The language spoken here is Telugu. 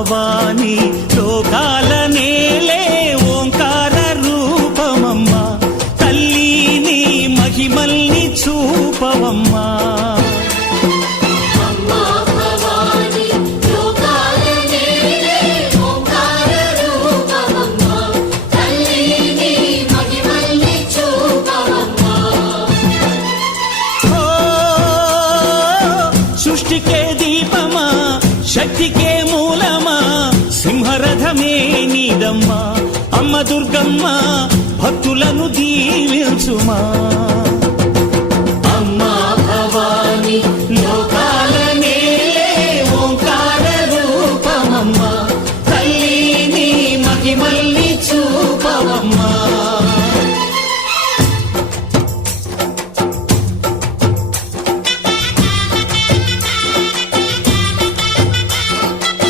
భవాని లోకాల నేలే ఓంకార రూపమమ్మా తల్లి నీ మహిమల్ని చూపవమ్మా సృష్టికే దీపమా శక్తికే మూలమా సింహరథమే నీదమ్మా అమ్మ దుర్గమ్మ భక్తులను దీవించుమా